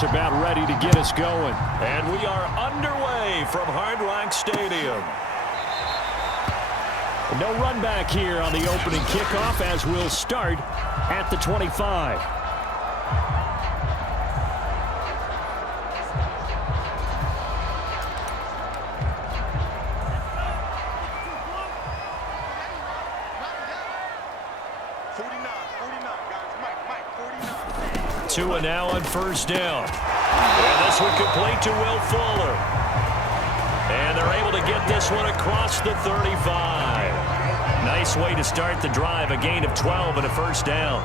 just about ready to get us going. And we are underway from Hard Rock Stadium. No run back here on the opening kickoff as we'll start at the 25. Tua now on first down. And this one complete to Will Fuller. And they're able to get this one across the 35. Nice way to start the drive. A gain of 12 and a first down.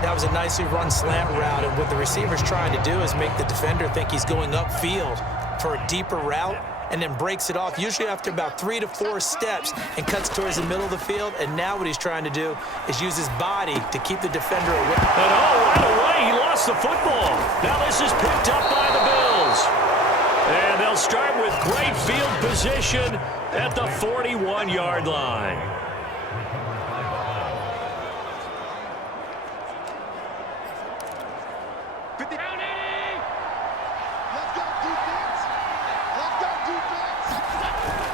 That was a nicely run slant route. And what the receiver's trying to do is make the defender think he's going upfield for a deeper route, and then breaks it off, usually after about 3 to 4 steps, and cuts towards the middle of the field. And now what he's trying to do is use his body to keep the defender away. And right away, he lost the football. Now this is picked up by the Bills. And they'll start with great field position at the 41-yard line.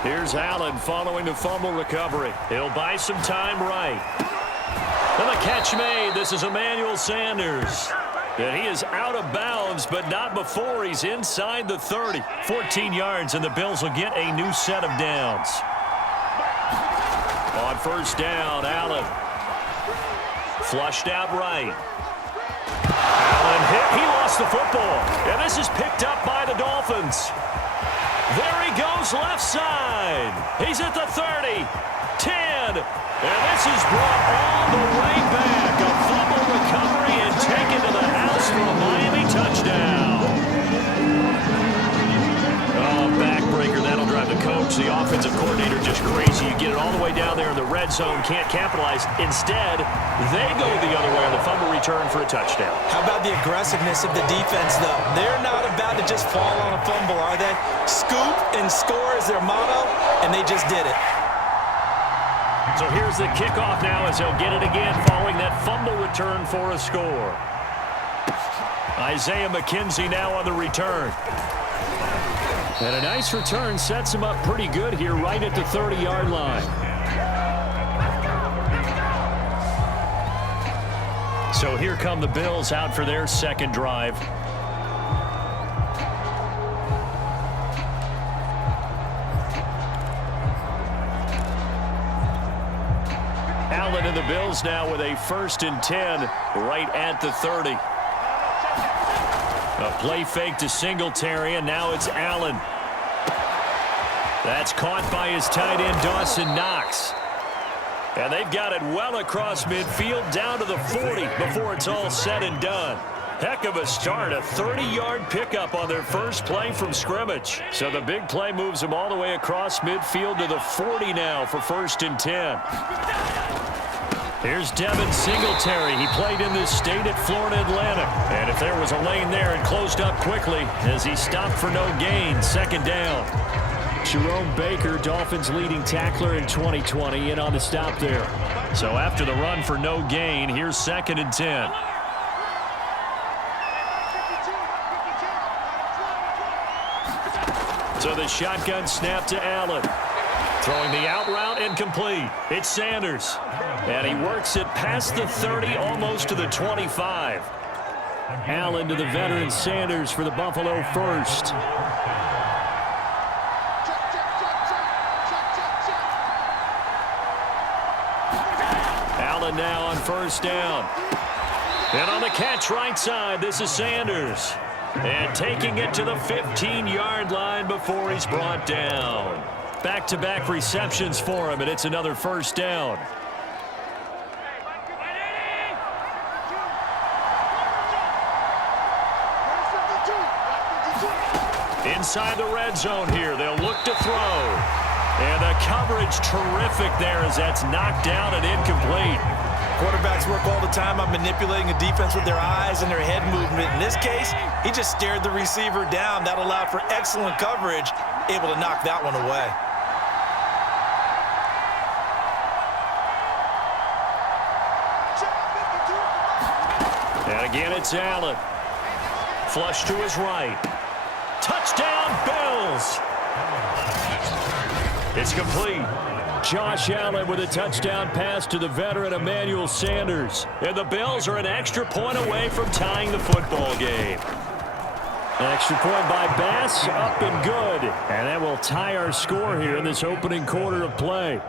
Here's Allen following the fumble recovery. He'll buy some time right. And the catch made. This is Emmanuel Sanders. And he is out of bounds, but not before he's inside the 30. 14 yards, and the Bills will get a new set of downs. On first down, Allen. Flushed out right. Allen hit. He lost the football. And this is picked up by the Dolphins. There he goes left side. He's at the 30, 10. And this is brought all the way back. A fumble recovery and taken to the house for a Miami touchdown. Oh, backbreaker. That'll drive the coach, the offensive coordinator, just crazy. You get it all the way down there in the red zone, can't capitalize. Instead, they go the other way on the fumble return for a touchdown. How about the aggressiveness of the defense, though? They're not about to just fall on a fumble, are they? Scoop and score is their motto, and they just did it. So here's the kickoff now as they'll get it again following that fumble return for a score. Isaiah McKenzie now on the return. And a nice return sets him up pretty good here right at the 30-yard line. So here come the Bills out for their second drive. Allen and the Bills now with a 1st and 10 right at the 30. A play fake to Singletary, and now it's Allen. That's caught by his tight end, Dawson Knox. And they've got it well across midfield down to the 40 before it's all said and done. Heck of a start, a 30-yard pickup on their first play from scrimmage. So the big play moves them all the way across midfield to the 40 now for 1st and 10. Here's Devin Singletary. He played in this state at Florida Atlantic. And if there was a lane there, it closed up quickly as he stopped for no gain. 2nd down. Jerome Baker, Dolphins leading tackler in 2020, in on the stop there. So after the run for no gain, here's 2nd and 10. So the shotgun snap to Allen. Throwing the out route incomplete. It's Sanders. And he works it past the 30, almost to the 25. Allen to the veteran Sanders for the Buffalo first. Allen now on first down. And on the catch right side, this is Sanders. And taking it to the 15-yard line before he's brought down. Back-to-back receptions for him, and it's another 1st down. Inside the red zone here, they'll look to throw. And the coverage terrific there as that's knocked down and incomplete. Quarterbacks work all the time on manipulating a defense with their eyes and their head movement. In this case, he just stared the receiver down. That allowed for excellent coverage, able to knock that one away. And again, it's Allen. Flush to his right. Touchdown, Bills. It's complete. Josh Allen with a touchdown pass to the veteran Emmanuel Sanders. And the Bills are an extra point away from tying the football game. An extra point by Bass, up and good. And that will tie our score here in this opening quarter of play.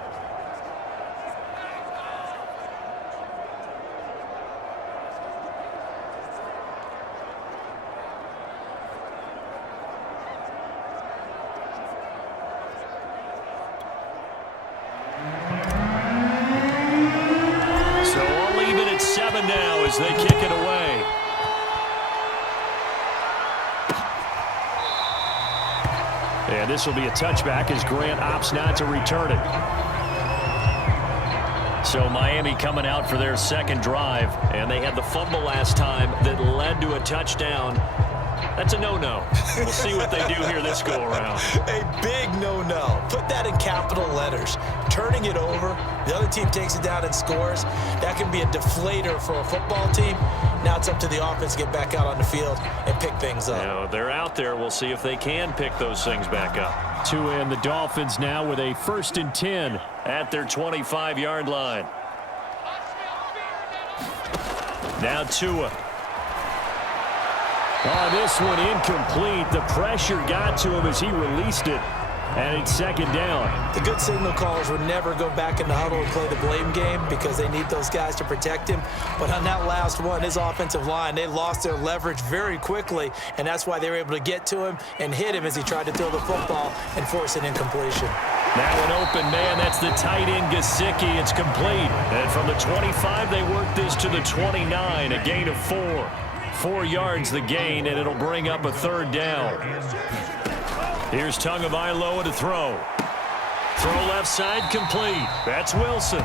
So all even at 7 now as they kick it away. And this will be a touchback as Grant opts not to return it. So Miami coming out for their second drive, and they had the fumble last time that led to a touchdown. That's a no-no. We'll see what they do here this go-around. A big no-no. Put that in capital letters. Turning it over, the other team takes it down and scores. That can be a deflator for a football team. Now it's up to the offense to get back out on the field and pick things up. Now, they're out there. We'll see if they can pick those things back up. Tua and the Dolphins now with a 1st and 10 at their 25-yard line. Now Tua. Oh, this one incomplete. The pressure got to him as he released it. And it's 2nd down. The good signal callers would never go back in the huddle and play the blame game because they need those guys to protect him. But on that last one, his offensive line, they lost their leverage very quickly, and that's why they were able to get to him and hit him as he tried to throw the football and force an incompletion. Now an open man. That's the tight end, Gesicki. It's complete. And from the 25, they work this to the 29, a gain of 4. 4 yards the gain, and it'll bring up a 3rd down. Here's Tagovailoa to throw. Throw left side, complete. That's Wilson.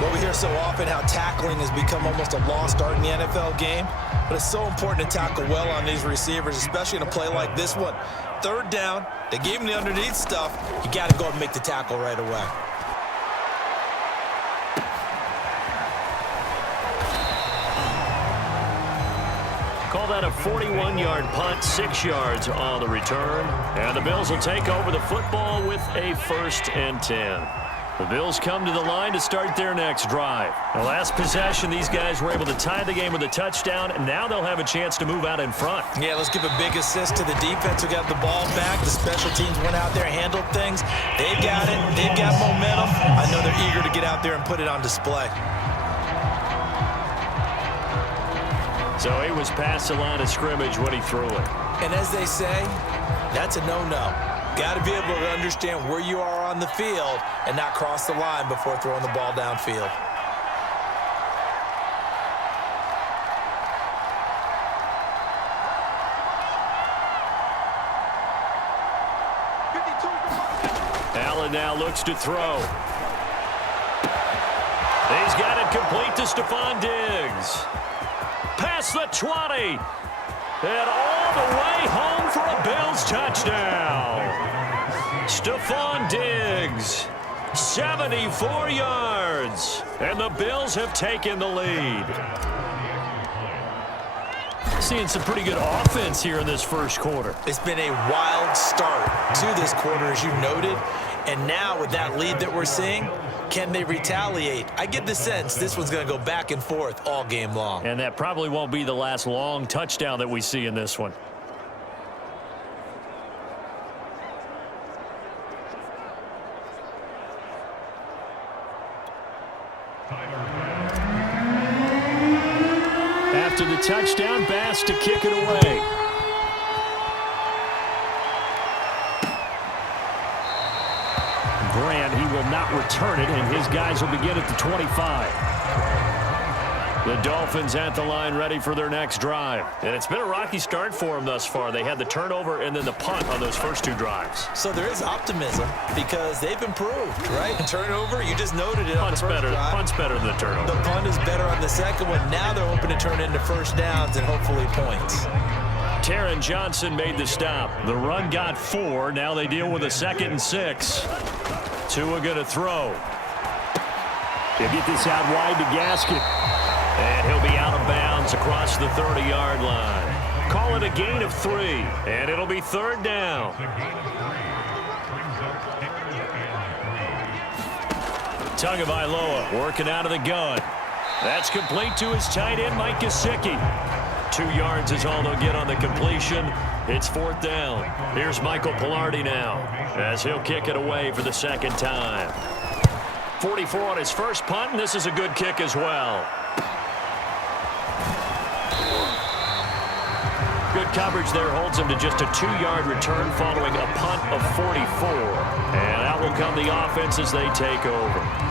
Well, we hear so often how tackling has become almost a lost art in the NFL game, but it's so important to tackle well on these receivers, especially in a play like this one. 3rd down, they gave him the underneath stuff. You got to go and make the tackle right away. Call that a 41-yard punt, 6 yards on the return. And the Bills will take over the football with a 1st and 10. The Bills come to the line to start their next drive. The last possession, these guys were able to tie the game with a touchdown, and now they'll have a chance to move out in front. Yeah, let's give a big assist to the defense who got the ball back. The special teams went out there, handled things. They've got it. They've got momentum. I know they're eager to get out there and put it on display. So he was past the line of scrimmage when he threw it. And as they say, that's a no-no. Got to be able to understand where you are on the field and not cross the line before throwing the ball downfield. Allen now looks to throw. He's got it complete to Stephon Diggs. Past the 20. And all the way home for a Bills touchdown. Stephon Diggs, 74 yards. And the Bills have taken the lead. Seeing some pretty good offense here in this first quarter. It's been a wild start to this quarter, as you noted. And now with that lead that we're seeing, can they retaliate? I get the sense this one's going to go back and forth all game long. And that probably won't be the last long touchdown that we see in this one. After the touchdown, Bass to kick it away. Grant, he will not return it, and his guys will begin at the 25. The Dolphins at the line ready for their next drive. And it's been a rocky start for them thus far. They had the turnover and then the punt on those first 2 drives. So there is optimism because they've improved, right? The turnover, you just noted it on the first drive. Punt's better than the turnover. The punt is better on the second one. Now they're hoping to turn it into first downs and hopefully points. Taron Johnson made the stop. The run got 4. Now they deal with a 2nd and 6. Tua going to throw. They get this out wide to Gaskin. And he'll be out of bounds across the 30-yard line. call it a gain of 3, and it'll be 3rd down. Tagovailoa working out of the gun. That's complete to his tight end, Mike Gesicki. 2 yards is all they'll get on the completion. It's 4th down. Here's Michael Pilardi now as he'll kick it away for the 2nd time. 44 on his first punt, and this is a good kick as well. Good coverage there holds him to just a 2-yard return following a punt of 44. And out will come the offense as they take over.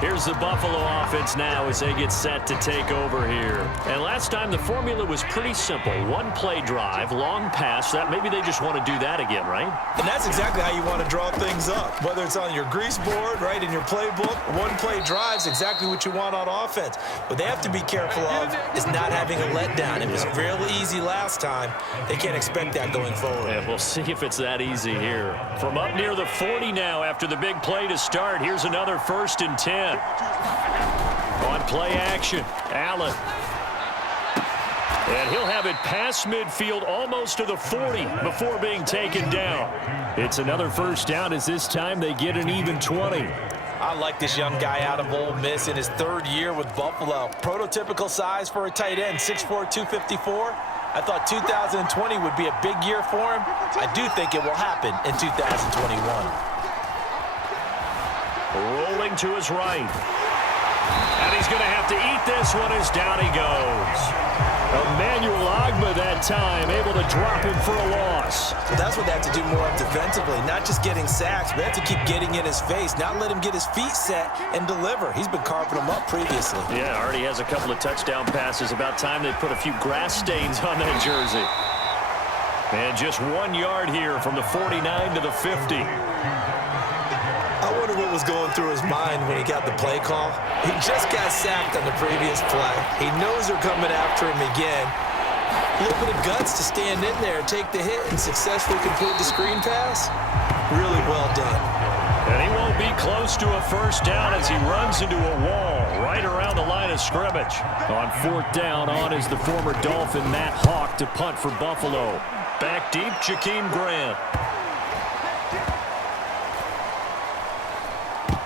Here's the Buffalo offense now as they get set to take over here. And last time the formula was pretty simple. 1-play drive, long pass. That maybe they just want to do that again, right? And that's exactly how you want to draw things up. Whether it's on your grease board, right, in your playbook, 1-play drive is exactly what you want on offense. What they have to be careful of is not having a letdown. It was really easy last time. They can't expect that going forward. Yeah, we'll see if it's that easy here. From up near the 40 now after the big play to start, here's another 1st and 10. On play action, Allen. And he'll have it past midfield almost to the 40 before being taken down. It's another 1st down as this time they get an even 20. I like this young guy out of Ole Miss in his 3rd year with Buffalo. Prototypical size for a tight end, 6'4", 254. I thought 2020 would be a big year for him. I do think it will happen in 2021. Rolling to his right. And he's going to have to eat this one as down he goes. Emmanuel Ogbah that time, able to drop him for a loss. So that's what they have to do more of defensively, not just getting sacks, but they have to keep getting in his face, not let him get his feet set and deliver. He's been carving them up previously. Yeah, already has a couple of touchdown passes. About time they put a few grass stains on that jersey. And just 1 yard here from the 49 to the 50. I wonder what was going through his mind when he got the play call. He just got sacked on the previous play. He knows they're coming after him again. A little bit of guts to stand in there, take the hit, and successfully complete the screen pass. Really well done. And he won't be close to a 1st down as he runs into a wall right around the line of scrimmage. On 4th down, on is the former Dolphin Matt Hawk to punt for Buffalo. Back deep, Jakeem Grant.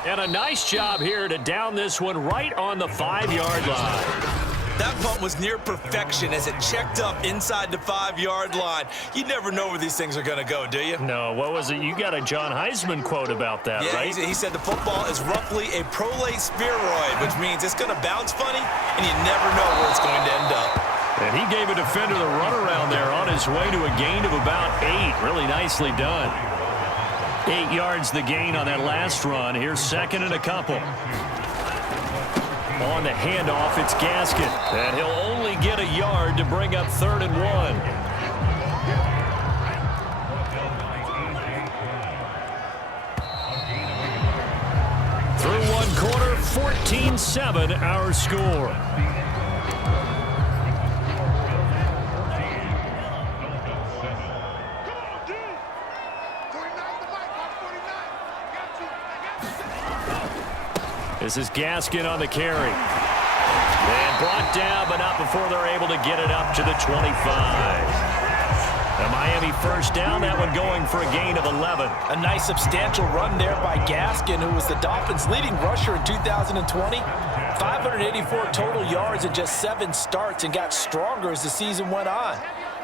And a nice job here to down this one right on the 5-yard line. That punt was near perfection as it checked up inside the 5-yard line. You never know where these things are going to go, do you? No, what was it? You got a John Heisman quote about that, yeah, right? He said the football is roughly a prolate spheroid, which means it's going to bounce funny, and you never know where it's going to end up. And he gave a defender the runaround there on his way to a gain of about 8. Really nicely done. 8 yards the gain on that last run. Here's 2nd and a couple. On the handoff, it's Gaskin. And he'll only get a yard to bring up 3rd and 1. Through 1 quarter, 14-7 our score. This is Gaskin on the carry. And brought down, but not before they're able to get it up to the 25. A Miami 1st down, that one going for a gain of 11. A nice substantial run there by Gaskin, who was the Dolphins' leading rusher in 2020. 584 total yards in just 7 starts and got stronger as the season went on.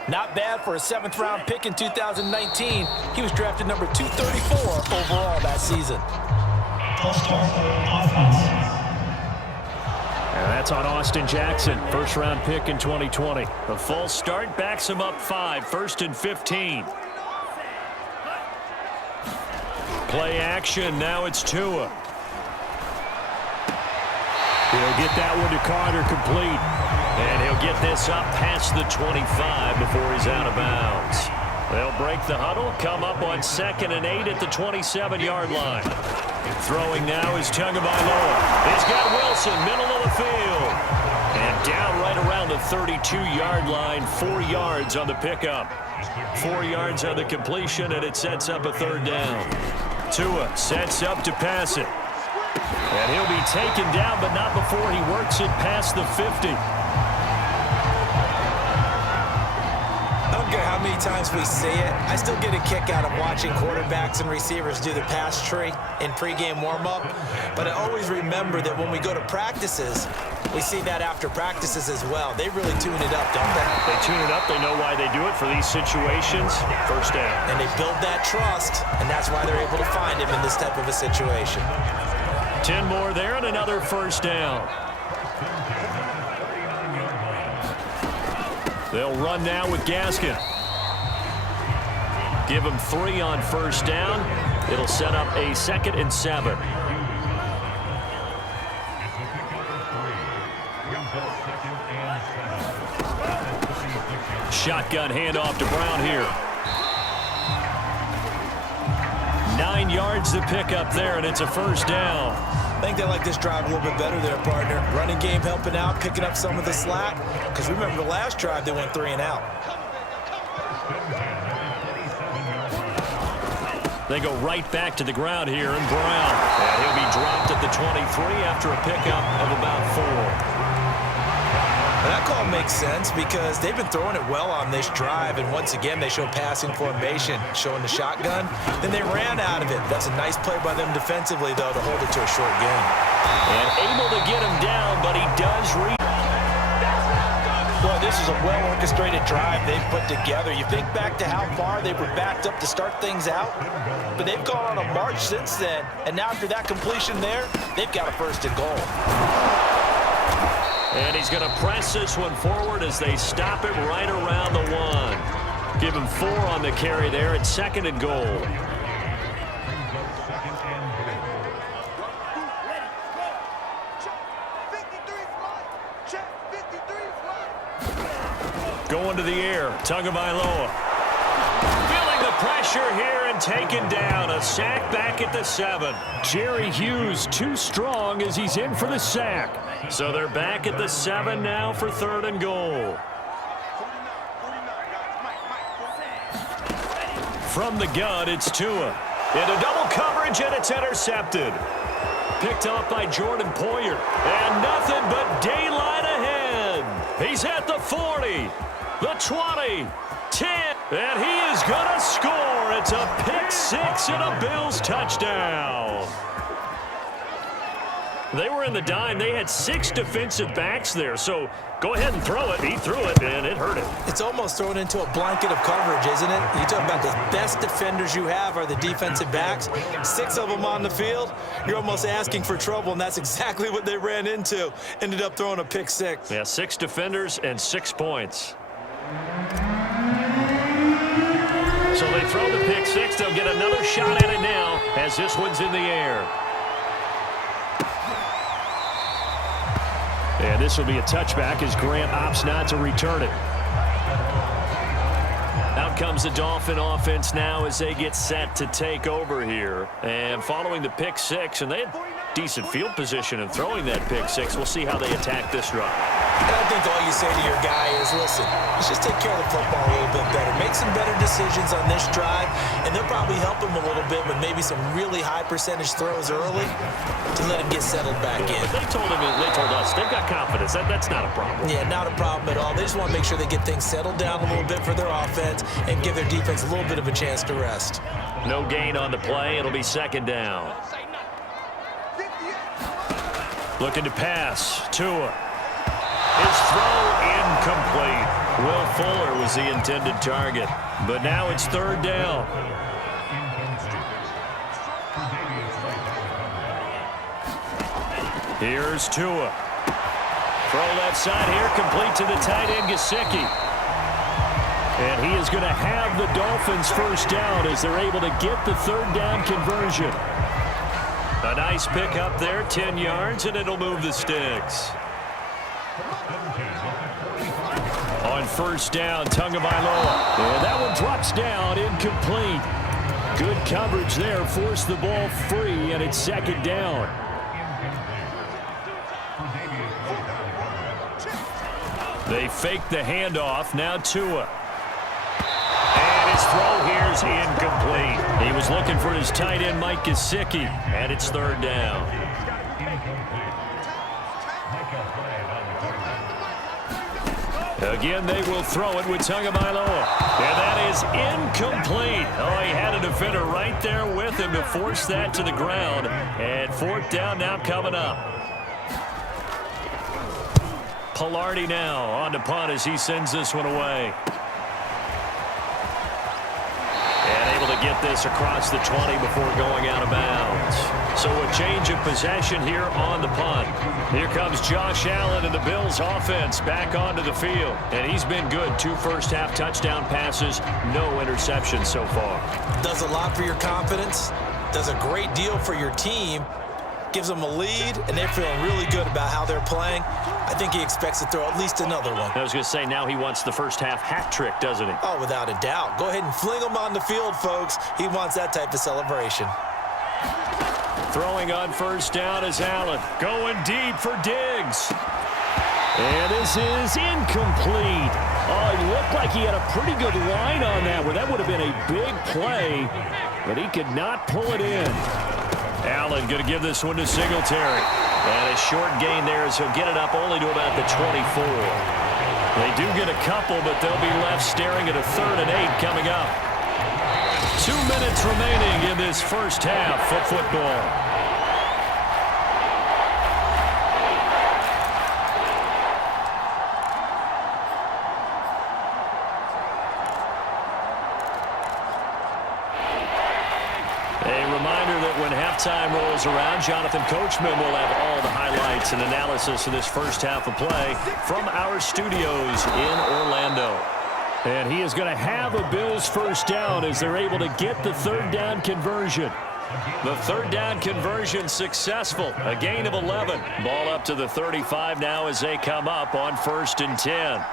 Not bad for a 7th-round pick in 2019. He was drafted number 234 overall that season. And that's on Austin Jackson, 1st-round pick in 2020. A false start backs him up 5, 1st and 15. Play action, now it's Tua. He'll get that one to Carter complete. And he'll get this up past the 25 before he's out of bounds. They'll break the huddle, come up on 2nd and 8 at the 27-yard line. Throwing now is Tagovailoa. He's got Wilson, middle of the field. And down right around the 32-yard line, 4 yards on the pickup. 4 yards on the completion, and it sets up a 3rd down. Tua sets up to pass it. And he'll be taken down, but not before he works it past the 50. don't care how many times we see it, I still get a kick out of watching quarterbacks and receivers do the pass tree in pregame warm-up. But I always remember that when we go to practices, we see that after practices as well. They really tune it up, don't they? They tune it up. They know why they do it for these situations. First down. And they build that trust, and that's why they're able to find him in this type of a situation. 10 more there and another first down. They'll run now with Gaskin. Give him 3 on first down. It'll set up a 2nd and 7. Shotgun handoff to Brown here. 9 yards to pick up there, and it's a first down. I think they like this drive a little bit better there, partner. Running game helping out, picking up some of the slack. Because remember the last drive, they went 3 and out. They go right back to the ground here, and Brown. And he'll be dropped at the 23 after a pickup of about 4. That call makes sense because they've been throwing it well on this drive, and once again they show passing formation, showing the shotgun. Then they ran out of it. That's a nice play by them defensively, though, to hold it to a short game. And able to get him down, but he does reach. Boy, this is a well-orchestrated drive they've put together. You think back to how far they were backed up to start things out, but they've gone on a march since then, and now after that completion there, they've got a 1st and goal. And he's going to press this one forward as they stop it right around the 1. Give him 4 on the carry there at 2nd and goal. Going to the air, Tagovailoa. Feeling the pressure here and taken down. A sack back at the 7. Jerry Hughes too strong as he's in for the sack. So they're back at the 7 now for 3rd and goal. From the gun, it's Tua. Into double coverage, and it's intercepted. Picked up by Jordan Poyer. And nothing but daylight ahead. He's at the 40, the 20, 10, and he is going to score. It's a pick 6 and a Bills touchdown. They were in the dime. They had 6 defensive backs there, so go ahead and throw it. He threw it, and it hurt him. It's almost thrown into a blanket of coverage, isn't it? You talk about the best defenders you have are the defensive backs. 6 of them on the field. You're almost asking for trouble, and that's exactly what they ran into. Ended up throwing a pick 6. Yeah, 6 defenders and 6 points. So they throw the pick 6. They'll get another shot at it now as this one's in the air. And this will be a touchback as Grant opts not to return it. Out comes the Dolphin offense now as they get set to take over here. And following the pick 6, and they had decent field position in throwing that pick 6. We'll see how they attack this run. And I think all you say to your guy is, listen, let's just take care of the football a little bit better. Make some better decisions on this drive, and they'll probably help him a little bit with maybe some really high percentage throws early to let him get settled back in. They told us they've got confidence. That's not a problem. Yeah, not a problem at all. They just want to make sure they get things settled down a little bit for their offense and give their defense a little bit of a chance to rest. No gain on the play. It'll be 2nd down. Looking to pass. Tua. His throw incomplete. Will Fuller was the intended target. But now it's 3rd down. Here's Tua. Throw left side here, complete to the tight end, Gesicki. And he is going to have the Dolphins 1st down as they're able to get the 3rd down conversion. A nice pick up there, 10 yards, and it'll move the sticks. On 1st down, Tagovailoa. And that one drops down, incomplete. Good coverage there, forced the ball free, and it's 2nd down. They fake the handoff, now Tua. And his throw here is incomplete. He was looking for his tight end, Mike Gesicki, and it's 3rd down. Again, they will throw it with Tagovailoa. And that is incomplete. Oh, he had a defender right there with him to force that to the ground. And fourth down now coming up. Pilardi now on the punt as he sends this one away. And able to get this across the 20 before going out of bounds. So a change of possession here on the punt. Here comes Josh Allen and the Bills offense back onto the field. And he's been good. 2 first-half touchdown passes, no interceptions so far. Does a lot for your confidence. Does a great deal for your team. Gives them a lead, and they're feeling really good about how they're playing. I think he expects to throw at least another one. I was going to say, now he wants the first-half hat trick, doesn't he? Oh, without a doubt. Go ahead and fling him on the field, folks. He wants that type of celebration. Throwing on first down is Allen. Going deep for Diggs. And this is incomplete. Oh, it looked like he had a pretty good line on that one. That would have been a big play, but he could not pull it in. Allen going to give this one to Singletary. And a short gain there as he'll get it up only to about the 24. They do get a couple, but they'll be left staring at a 3rd and 8 coming up. 2 minutes remaining in this first half of football. When halftime rolls around, Jonathan Coachman will have all the highlights and analysis of this first half of play from our studios in Orlando. And he is going to have a Bills first down as they're able to get the 3rd down conversion. The 3rd down conversion successful. A gain of 11. Ball up to the 35 now as they come up on 1st and 10.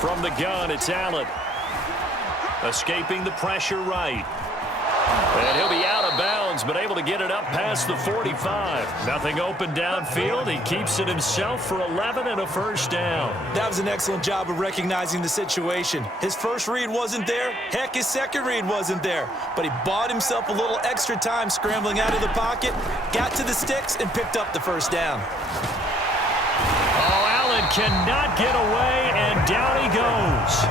From the gun, it's Allen. Escaping the pressure right. And he'll be out of bounds, but able to get it up past the 45. Nothing open downfield. He keeps it himself for 11 and a first down. That was an excellent job of recognizing the situation. His first read wasn't there. Heck, his second read wasn't there. But he bought himself a little extra time scrambling out of the pocket, got to the sticks, and picked up the first down. Cannot get away, and down he goes.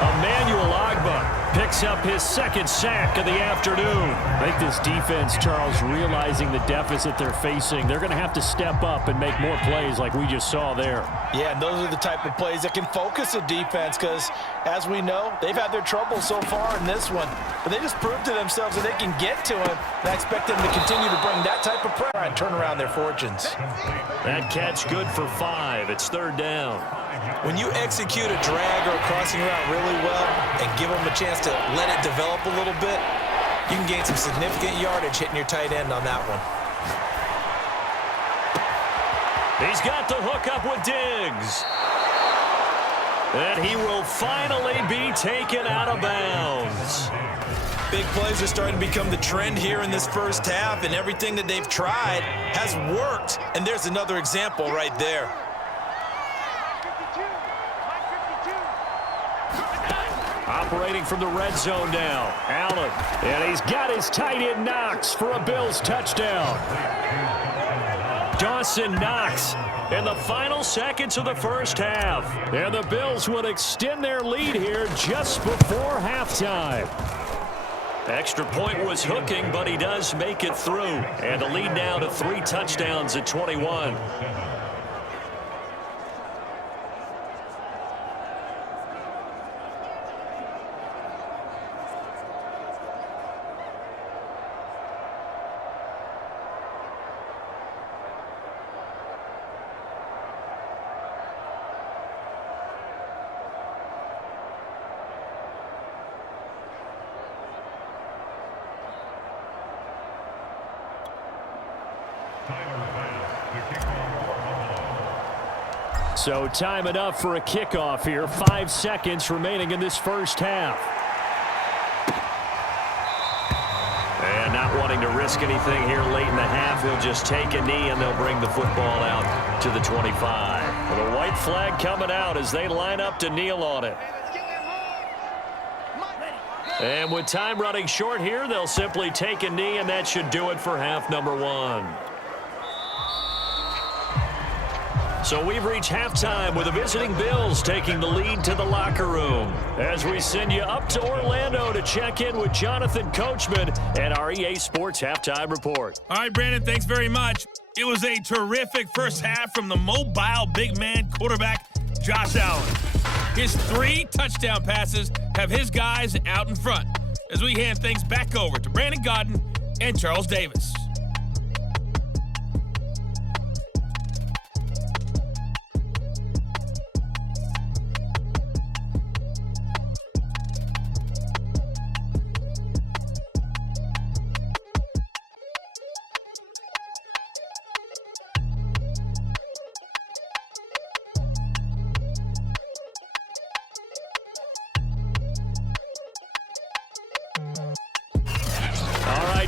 Emmanuel Ogbah picks up his 2nd sack of the afternoon. I think this defense, Charles, realizing the deficit they're facing, they're going to have to step up and make more plays like we just saw there. Yeah, and those are the type of plays that can focus a defense because, as we know, they've had their trouble so far in this one. But they just proved to themselves that they can get to him, and I expect them to continue to bring that type of pressure and turn around their fortunes. That catch good for 5. It's 3rd down. When you execute a drag or a crossing route really well and give them a chance to let it develop a little bit, you can gain some significant yardage hitting your tight end on that one. He's got the hook up with Diggs. And he will finally be taken out of bounds. Big plays are starting to become the trend here in this first half, and everything that they've tried has worked. And there's another example right there. Operating from the red zone now, Allen. And he's got his tight end Knox for a Bills touchdown. Dawson Knox in the final seconds of the first half. And the Bills would extend their lead here just before halftime. Extra point was hooking, but he does make it through. And the lead now to 3 touchdowns at 21. So time enough for a kickoff here. 5 seconds remaining in this first half. And not wanting to risk anything here late in the half, he'll just take a knee and they'll bring the football out to the 25. With a white flag coming out as they line up to kneel on it. And with time running short here, they'll simply take a knee, and that should do it for half number one. So we've reached halftime with the visiting Bills taking the lead to the locker room. As we send you up to Orlando to check in with Jonathan Coachman and our EA Sports Halftime Report. All right, Brandon, thanks very much. It was a terrific first half from the mobile big man quarterback, Josh Allen. His 3 touchdown passes have his guys out in front as we hand things back over to Brandon Godden and Charles Davis.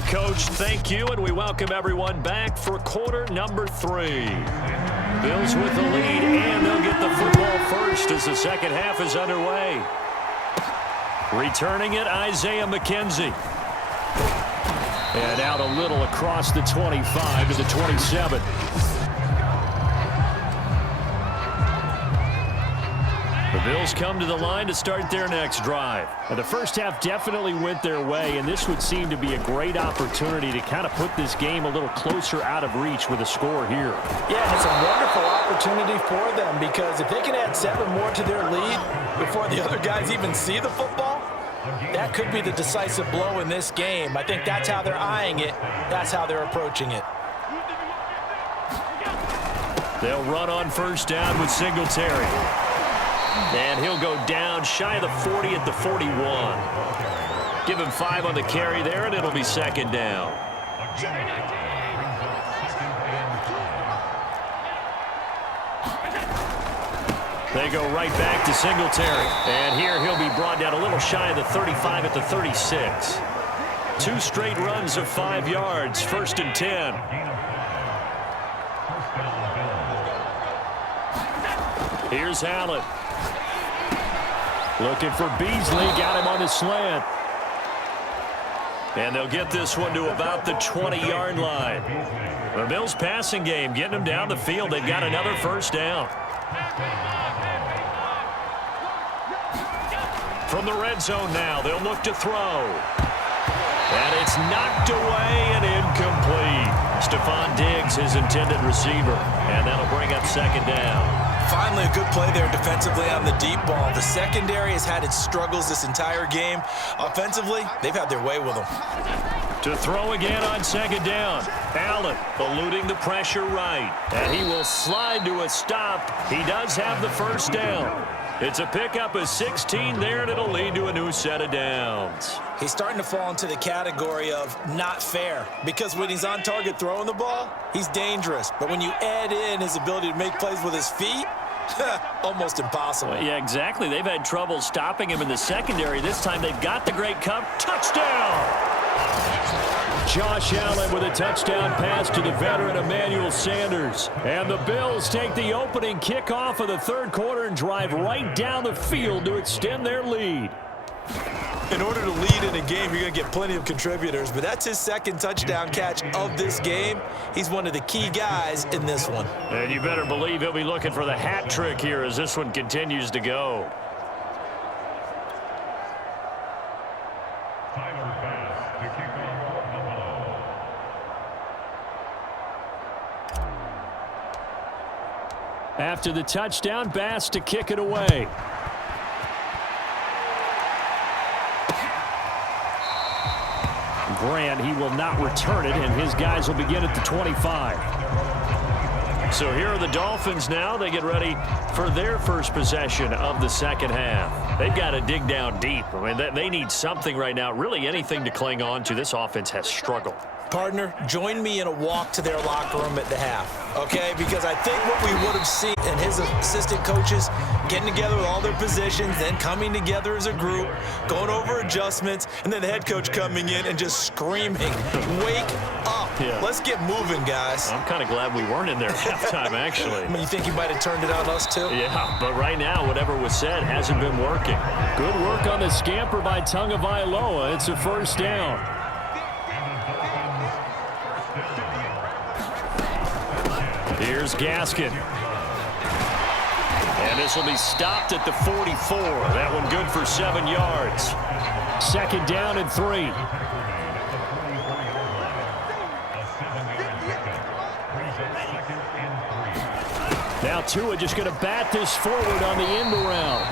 Coach, thank you, and we welcome everyone back for quarter number 3. Bills with the lead, and they'll get the football first as the second half is underway. Returning it, Isaiah McKenzie. And out a little across the 25 to the 27. The Bills come to the line to start their next drive. And the first half definitely went their way, and this would seem to be a great opportunity to kind of put this game a little closer out of reach with a score here. Yeah, and it's a wonderful opportunity for them because if they can add 7 more to their lead before the other guys even see the football, that could be the decisive blow in this game. I think that's how they're eyeing it. That's how they're approaching it. They'll run on first down with Singletary. And he'll go down shy of the 40 at the 41. Give him 5 on the carry there, and it'll be second down. They go right back to Singletary. And here he'll be brought down a little shy of the 35 at the 36. 2 straight runs of 5 yards, 1st and 10. Here's Allen. Looking for Beasley, got him on his slant. And they'll get this one to about the 20-yard line. The Bills passing game, getting them down the field. They've got another first down. From the red zone now, they'll look to throw. And it's knocked away and incomplete. Stephon Diggs, his intended receiver. And that'll bring up second down. Finally, a good play there defensively on the deep ball. The secondary has had its struggles this entire game. Offensively, they've had their way with them. To throw again on second down. Allen eluding the pressure right. And he will slide to a stop. He does have the first down. It's a pickup of 16 there, and it'll lead to a new set of downs. He's starting to fall into the category of not fair because when he's on target throwing the ball, he's dangerous. But when you add in his ability to make plays with his feet, almost impossible. Well, yeah, exactly. They've had trouble stopping him in the secondary. This time they've got the great cup. Touchdown! Josh Allen with a touchdown pass to the veteran Emmanuel Sanders. And the Bills take the opening kickoff of the third quarter and drive right down the field to extend their lead. In order to lead in a game, you're going to get plenty of contributors, but that's his second touchdown catch of this game. He's one of the key guys in this one. And you better believe he'll be looking for the hat trick here as this one continues to go. After the touchdown, Bass to kick it away. Grant, he will not return it, and his guys will begin at the 25. So here are the Dolphins now. They get ready for their first possession of the second half. They've got to dig down deep. I mean, they need something right now, really anything to cling on to. This offense has struggled. Partner, join me in a walk to their locker room at the half, okay? Because I think what we would have seen and his assistant coaches getting together with all their positions, then coming together as a group, going over adjustments, and then the head coach coming in and just screaming, wake up. Yeah. Let's get moving, guys. I'm kind of glad we weren't in there at halftime, actually. I mean, you think he might have turned it on us, too? Yeah, but right now, whatever was said hasn't been working. Good work on the scamper by Tagovailoa. It's a first down. Here's Gaskin. And this will be stopped at the 44. That one good for 7 yards. Second down and 3. Now Tua just going to bat this forward on the end around.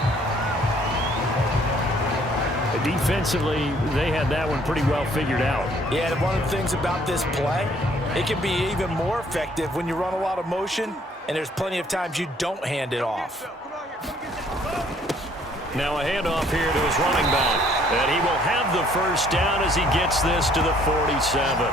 Defensively, they had that one pretty well figured out. Yeah, and one of the things about this play, it can be even more effective when you run a lot of motion, and there's plenty of times you don't hand it off. Now a handoff here to his running back. And he will have the first down as he gets this to the 47.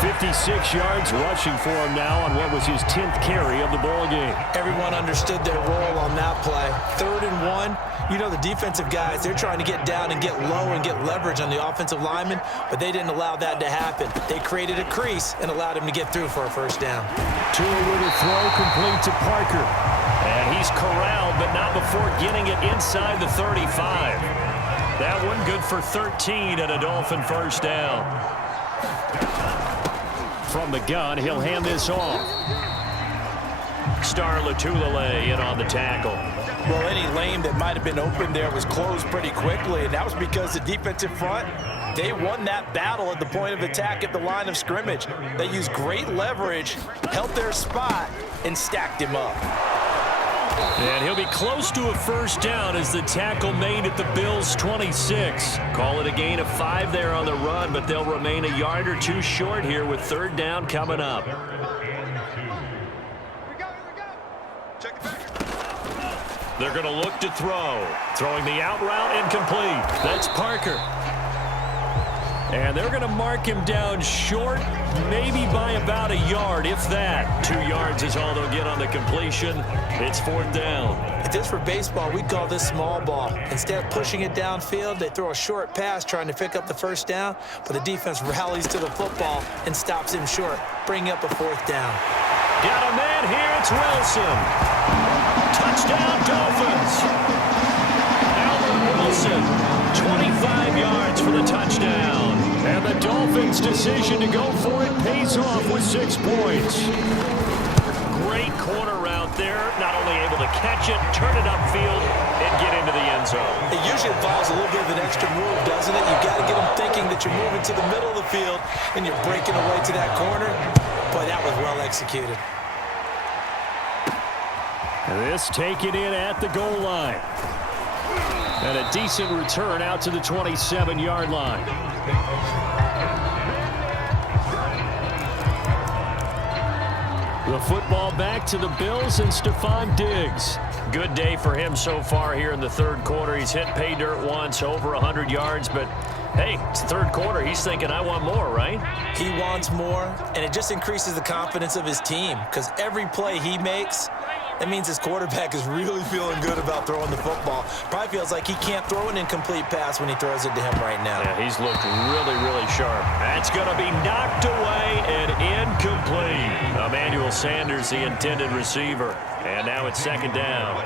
56 yards rushing for him now on what was his 10th carry of the ball game. Everyone understood their role on that play. 3rd and 1. You know, the defensive guys, they're trying to get down and get low and get leverage on the offensive lineman, but they didn't allow that to happen. They created a crease and allowed him to get through for a first down. Tua with a throw complete to Parker. And he's corralled, but not before getting it inside the 35. That one good for 13 and a Dolphin first down. From the gun, he'll hand this off. Star Latulele in on the tackle. Well, any lane that might have been open there was closed pretty quickly, and that was because the defensive front, they won that battle at the point of attack at the line of scrimmage. They used great leverage, held their spot, and stacked him up. And he'll be close to a first down as the tackle made at the Bills' 26. Call it a gain of 5 there on the run, but they'll remain a yard or 2 short here with 3rd down coming up. They're going to look to throw. Throwing the out route incomplete. That's Parker. And they're going to mark him down short, maybe by about a yard, if that. 2 yards is all they'll get on the completion. It's 4th down. If this were baseball, we'd call this small ball. Instead of pushing it downfield, they throw a short pass trying to pick up the first down, but the defense rallies to the football and stops him short, bringing up a 4th down. Got a man here. It's Wilson. Touchdown, Dolphins. Albert Wilson, 25 yards for the touchdown. And the Dolphins' decision to go for it pays off with 6 points. Great corner route there. Not only able to catch it, turn it upfield, and get into the end zone. It usually involves a little bit of an extra move, doesn't it? You've got to get them thinking that you're moving to the middle of the field and you're breaking away to that corner. Boy, that was well executed. This taken in at the goal line. And a decent return out to the 27-yard line. The football back to the Bills and Stephon Diggs. Good day for him so far here in the 3rd quarter. He's hit pay dirt once, over 100 yards, but hey, it's the 3rd quarter. He's thinking, I want more, right? He wants more, and it just increases the confidence of his team because every play he makes, that means his quarterback is really feeling good about throwing the football. Probably feels like he can't throw an incomplete pass when he throws it to him right now. Yeah, he's looked really, really sharp. That's going to be knocked away and incomplete. Emmanuel Sanders, the intended receiver. And now it's 2nd down.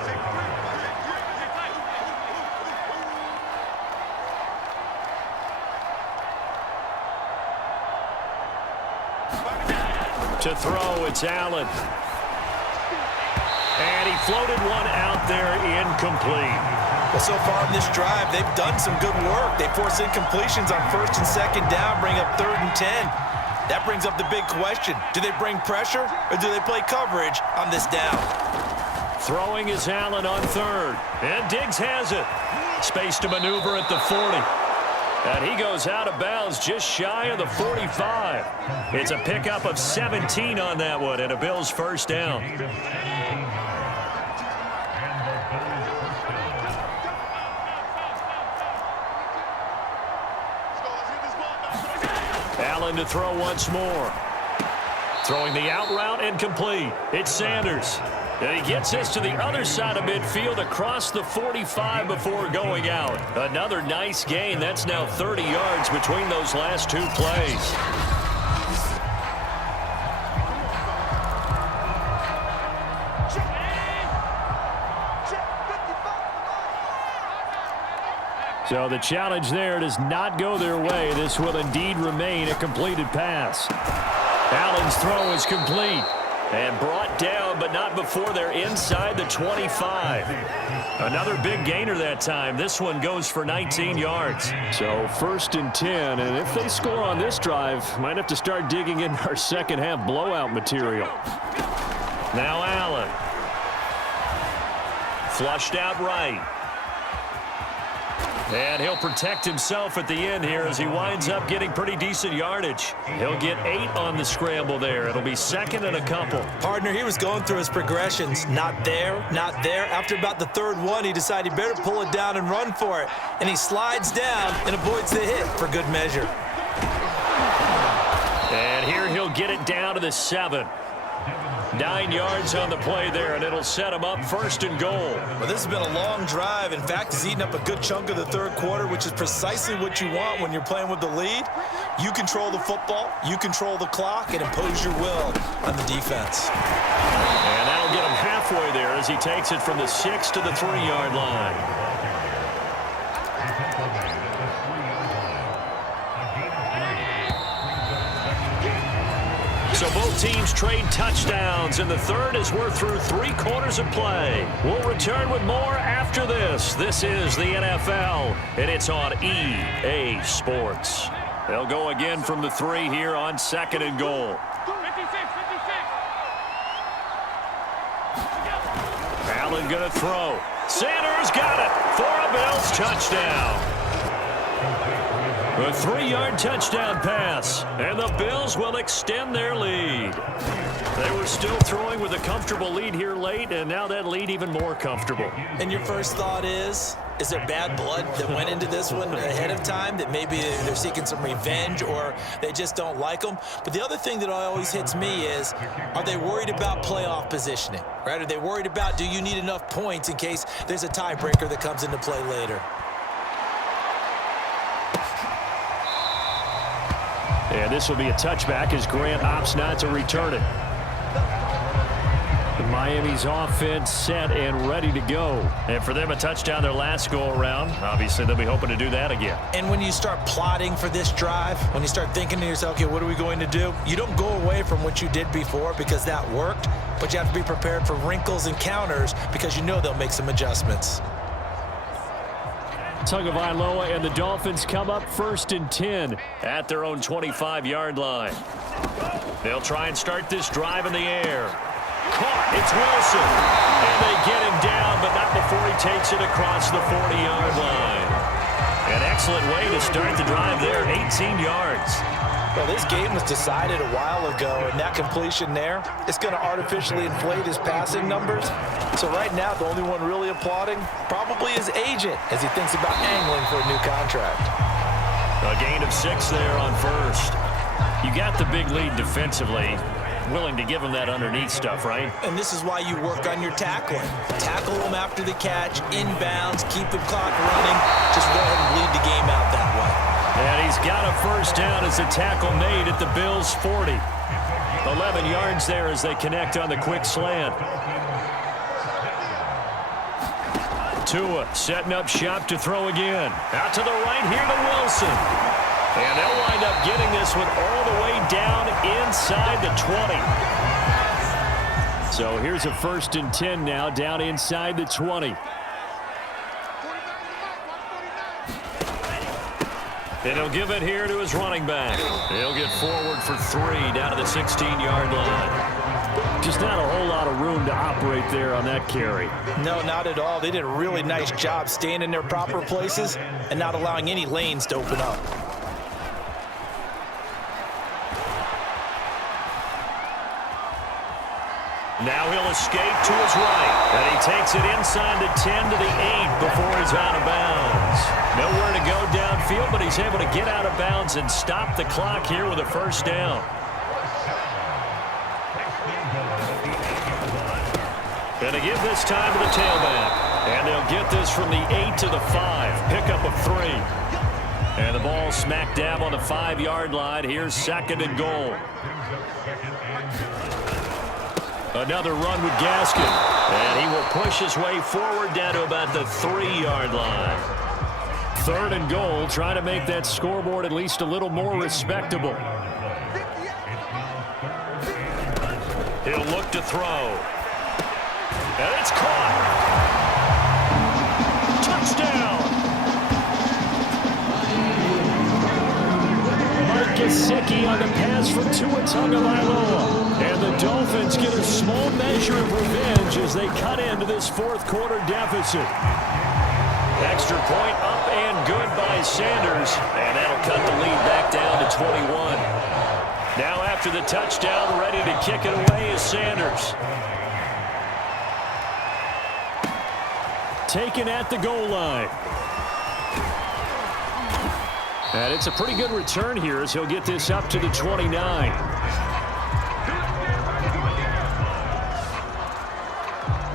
To throw, it's Allen. And he floated one out there incomplete. Well, so far in this drive, they've done some good work. They force incompletions on 1st and 2nd down, bring up 3rd and 10. That brings up the big question. Do they bring pressure or do they play coverage on this down? Throwing is Allen on 3rd. And Diggs has it. Space to maneuver at the 40. And he goes out of bounds just shy of the 45. It's a pickup of 17 on that one and a Bills first down. Allen to throw once more. Throwing the out route incomplete. It's Sanders. And he gets this to the other side of midfield across the 45 before going out. Another nice gain. That's now 30 yards between those last 2 plays. So the challenge there does not go their way. This will indeed remain a completed pass. Allen's throw is complete. And brought down, but not before they're inside the 25. Another big gainer that time. This one goes for 19 yards. So 1st and 10, and if they score on this drive, might have to start digging in our second half blowout material. Now Allen. Flushed out right. And he'll protect himself at the end here as he winds up getting pretty decent yardage. He'll get 8 on the scramble there. It'll be 2nd and a couple. Partner, he was going through his progressions. Not there, not there. After about the 3rd one, he decided he better pull it down and run for it. And he slides down and avoids the hit for good measure. And here he'll get it down to the 7. 9 yards on the play there, and it'll set him up 1st and goal. Well, this has been a long drive. In fact, he's eaten up a good chunk of the 3rd quarter, which is precisely what you want when you're playing with the lead. You control the football, you control the clock, and impose your will on the defense. And that'll get him halfway there as he takes it from the 6 to the 3-yard line. So both teams trade touchdowns, and the 3rd as we're through 3 quarters of play. We'll return with more after this. This is the NFL, and it's on EA Sports. They'll go again from the 3 here on 2nd and goal. 56. Allen going to throw. Sanders got it for a Bills touchdown. A 3-yard touchdown pass, and the Bills will extend their lead. They were still throwing with a comfortable lead here late, and now that lead even more comfortable. And your first thought is there bad blood that went into this one ahead of time, that maybe they're seeking some revenge or they just don't like them? But the other thing that always hits me is, are they worried about playoff positioning, right? Are they worried about, do you need enough points in case there's a tiebreaker that comes into play later? And this will be a touchback as Grant opts not to return it. Miami's offense set and ready to go. And for them, a touchdown their last go-around. Obviously, they'll be hoping to do that again. And when you start plotting for this drive, when you start thinking to yourself, okay, what are we going to do? You don't go away from what you did before because that worked, but you have to be prepared for wrinkles and counters because you know they'll make some adjustments. Tagovailoa and the Dolphins come up 1st and 10 at their own 25-yard line. They'll try and start this drive in the air. Caught. It's Wilson. And they get him down, but not before he takes it across the 40-yard line. An excellent way to start the drive there, 18 yards. Well, this game was decided a while ago, and that completion there, it's going to artificially inflate his passing numbers. So right now, the only one really applauding probably his agent as he thinks about angling for a new contract. A gain of 6 there on 1st. You got the big lead defensively. Willing to give him that underneath stuff, right? And this is why you work on your tackling. Tackle them after the catch, inbounds, keep the clock running. Just go ahead and bleed the game out that way. And he's got a 1st down as the tackle made at the Bills' 40. 11 yards there as they connect on the quick slant. Tua setting up shop to throw again. Out to the right here to Wilson. And they'll wind up getting this one all the way down inside the 20. So here's a 1st and 10 now down inside the 20. And he'll give it here to his running back. He'll get forward for 3 down to the 16-yard line. Just not a whole lot of room to operate there on that carry. No, not at all. They did a really nice job staying in their proper places and not allowing any lanes to open up. Now he'll escape to his right. And he takes it inside the 10 to the 8 before he's out of bounds. Nowhere to go downfield, but he's able to get out of bounds and stop the clock here with a 1st down. And to give this time to the tailback. And they'll get this from the 8 to the 5. Pickup of 3. And the ball smack dab on the 5-yard line. Here's 2nd and goal. Another run with Gaskin. And he will push his way forward down to about the 3-yard line. 3rd and goal, trying to make that scoreboard at least a little more respectable. He'll look to throw. And it's caught. Touchdown. Mike Gesicki on the pass from Tua Tagovailoa. And the Dolphins get a small measure of revenge as they cut into this 4th quarter deficit. Extra point up and good by Sanders. And that'll cut the lead back down to 21. Now after the touchdown, ready to kick it away is Sanders. Taken at the goal line. And it's a pretty good return here as he'll get this up to the 29.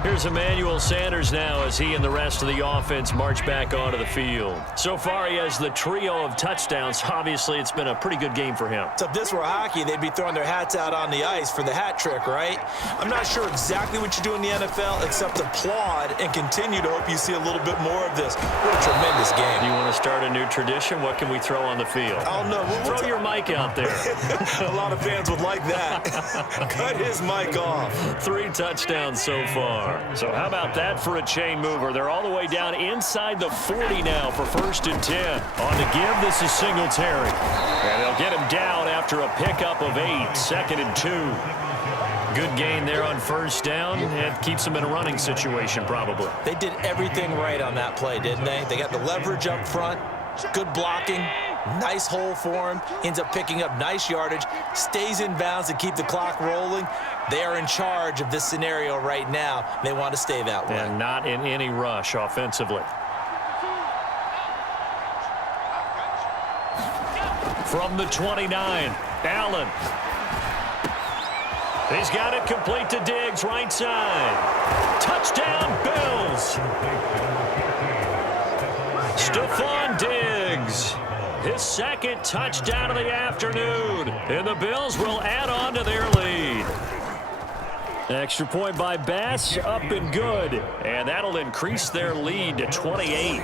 Here's Emmanuel Sanders now as he and the rest of the offense march back onto the field. So far, he has the trio of touchdowns. Obviously, it's been a pretty good game for him. So if this were hockey, they'd be throwing their hats out on the ice for the hat trick, right? I'm not sure exactly what you do in the NFL except applaud and continue to hope you see a little bit more of this. What a tremendous game. You want to start a new tradition? What can we throw on the field? Oh, no. Throw your mic out there. A lot of fans would like that. Cut his mic off. 3 touchdowns so far. So how about that for a chain mover? They're all the way down inside the 40 now for 1st and 10. On the give, this is Singletary. And they'll get him down after a pickup of 8, 2nd and 2. Good gain there on 1st down. It keeps them in a running situation probably. They did everything right on that play, didn't they? They got the leverage up front, good blocking, nice hole for him, ends up picking up nice yardage, stays in bounds to keep the clock rolling. They are in charge of this scenario right now. They want to stay that way. And not in any rush offensively. From the 29, Allen. He's got it complete to Diggs, right side. Touchdown, Bills. Stephon Diggs. His 2nd touchdown of the afternoon. And the Bills will add on to their lead. Extra point by Bass, up and good. And that'll increase their lead to 28.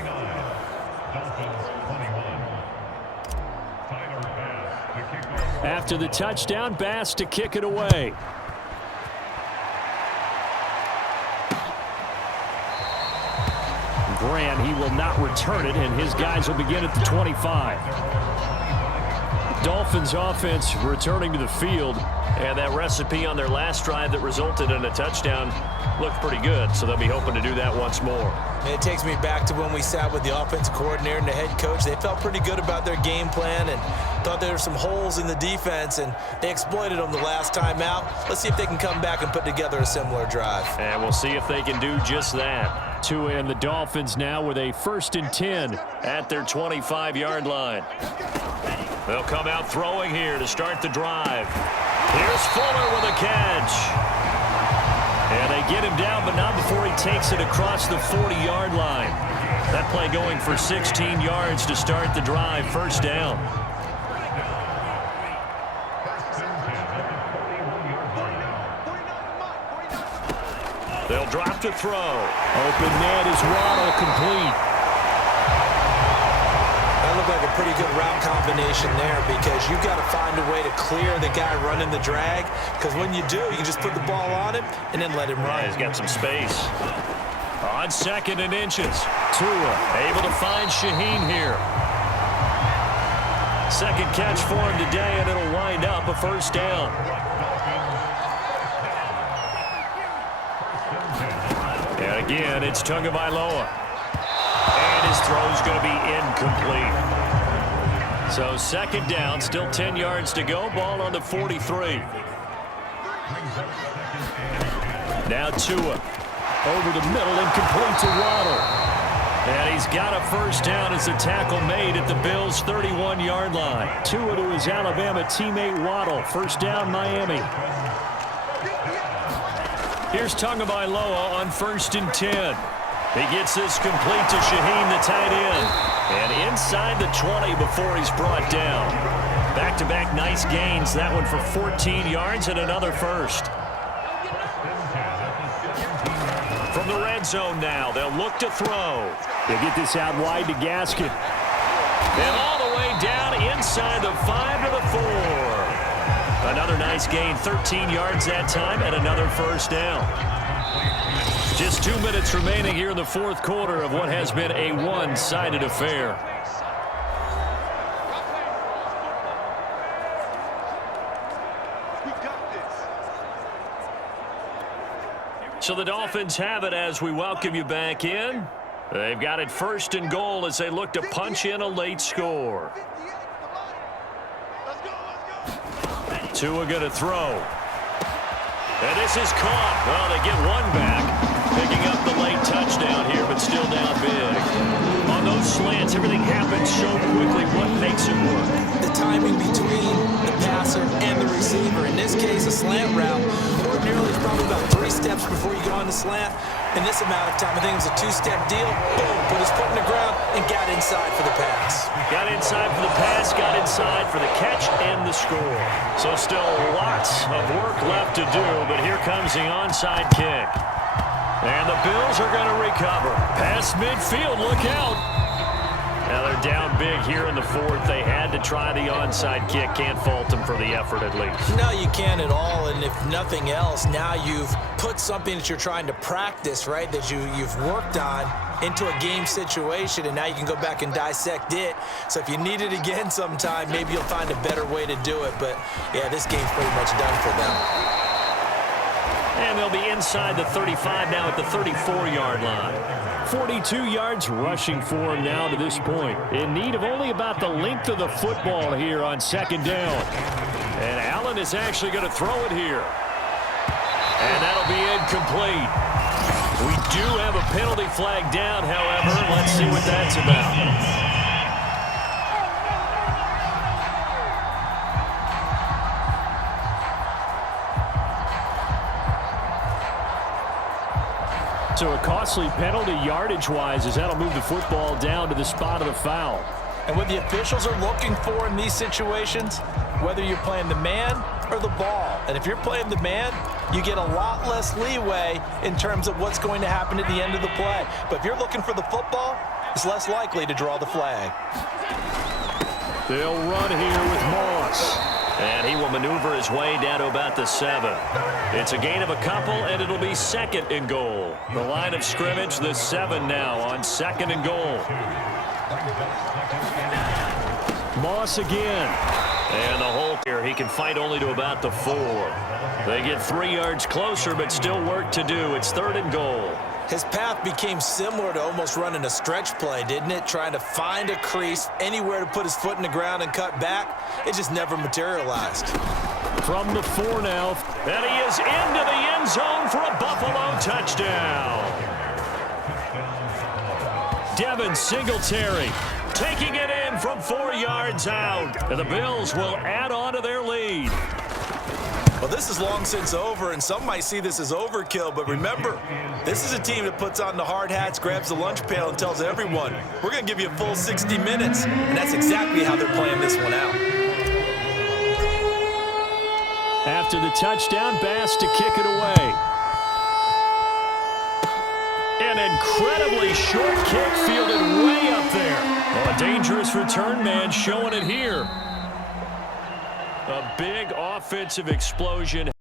After the touchdown, Bass to kick it away. Grant, he will not return it, and his guys will begin at the 25. Dolphins offense returning to the field. And that recipe on their last drive that resulted in a touchdown looked pretty good, so they'll be hoping to do that once more. And it takes me back to when we sat with the offensive coordinator and the head coach. They felt pretty good about their game plan and thought there were some holes in the defense, and they exploited them the last time out. Let's see if they can come back and put together a similar drive. And we'll see if they can do just that. Tua and the Dolphins now with a 1st and 10 at their 25-yard line. They'll come out throwing here to start the drive. Here's Fuller with a catch. And they get him down, but not before he takes it across the 40-yard line. That play going for 16 yards to start the drive, 1st down. They'll drop to throw. Open man is Waddle, complete. That looked like a pretty good route combination there because you've got to find a way to clear the guy running the drag, because when you do, you can just put the ball on him and then let him run. Yeah, he's got some space. On 2nd and inches. Tua able to find Shaheen here. 2nd catch for him today, and it'll wind up a 1st down. And again, it's Tagovailoa. And his throw's going to be incomplete. So 2nd down, still 10 yards to go. Ball on the 43. Now Tua over the middle and complete to Waddle. And he's got a 1st down as a tackle made at the Bills' 31-yard line. Tua to his Alabama teammate Waddle. 1st down, Miami. Here's Tagovailoa on 1st and 10. He gets this complete to Shaheen, the tight end. And inside the 20 before he's brought down. Back-to-back nice gains. That one for 14 yards and another 1st. From the red zone now. They'll look to throw. They get this out wide to Gaskin. And all the way down inside the 5 to the 4. Another nice gain, 13 yards that time, and another first down. Just 2 minutes remaining here in the fourth quarter of what has been a one-sided affair. So the Dolphins have it as we welcome you back in. They've got it first and goal as they look to punch in a late score. Tua going to throw. And this is caught. Well, they get one back, picking up the late touchdown here, but still down big. On those slants, everything happens so quickly. What makes it work? The timing between the passer and the receiver. In this case, a slant route. Ordinarily, it's probably about 3 steps before you go on the slant. In this amount of time, I think it was a 2-step deal. Boom, put his foot in the ground and got inside for the pass. Got inside for the pass, got inside for the catch and the score. So still lots of work left to do, but here comes the onside kick. And the Bills are going to recover. Past midfield, look out. Now they're down big here in the fourth. They had to try the onside kick. Can't fault them for the effort at least. No, you can't at all. And if nothing else, now you've put something that you're trying to practice, right, that you've worked on into a game situation, and now you can go back and dissect it. So if you need it again sometime, maybe you'll find a better way to do it. But, yeah, this game's pretty much done for them. And they'll be inside the 35 now at the 34-yard line. 42 yards rushing for him now to this point. In need of only about the length of the football here on second down. And Allen is actually going to throw it here. And that'll be incomplete. We do have a penalty flag down, however. Let's see what that's about. So a costly penalty yardage-wise as that'll move the football down to the spot of the foul. And what the officials are looking for in these situations, whether you're playing the man or the ball. And if you're playing the man, you get a lot less leeway in terms of what's going to happen at the end of the play. But if you're looking for the football, it's less likely to draw the flag. They'll run here with Moss. And he will maneuver his way down to about the 7. It's a gain of a couple, and it'll be second and goal. The line of scrimmage, the 7 now on second and goal. Moss again. And the hole here, he can fight only to about the 4. They get 3 yards closer, but still work to do. It's third and goal. His path became similar to almost running a stretch play, didn't it? Trying to find a crease, anywhere to put his foot in the ground and cut back. It just never materialized. From the 4 now. And he is into the end zone for a Buffalo touchdown. Devin Singletary taking it in from 4 yards out. And the Bills will add on to their lead. Well, this is long since over, and some might see this as overkill, but remember, this is a team that puts on the hard hats, grabs the lunch pail, and tells everyone, we're going to give you a full 60 minutes, and that's exactly how they're playing this one out. After the touchdown, Bass to kick it away. An incredibly short kick fielded way up there. Oh, a dangerous return man showing it here. A big offensive explosion.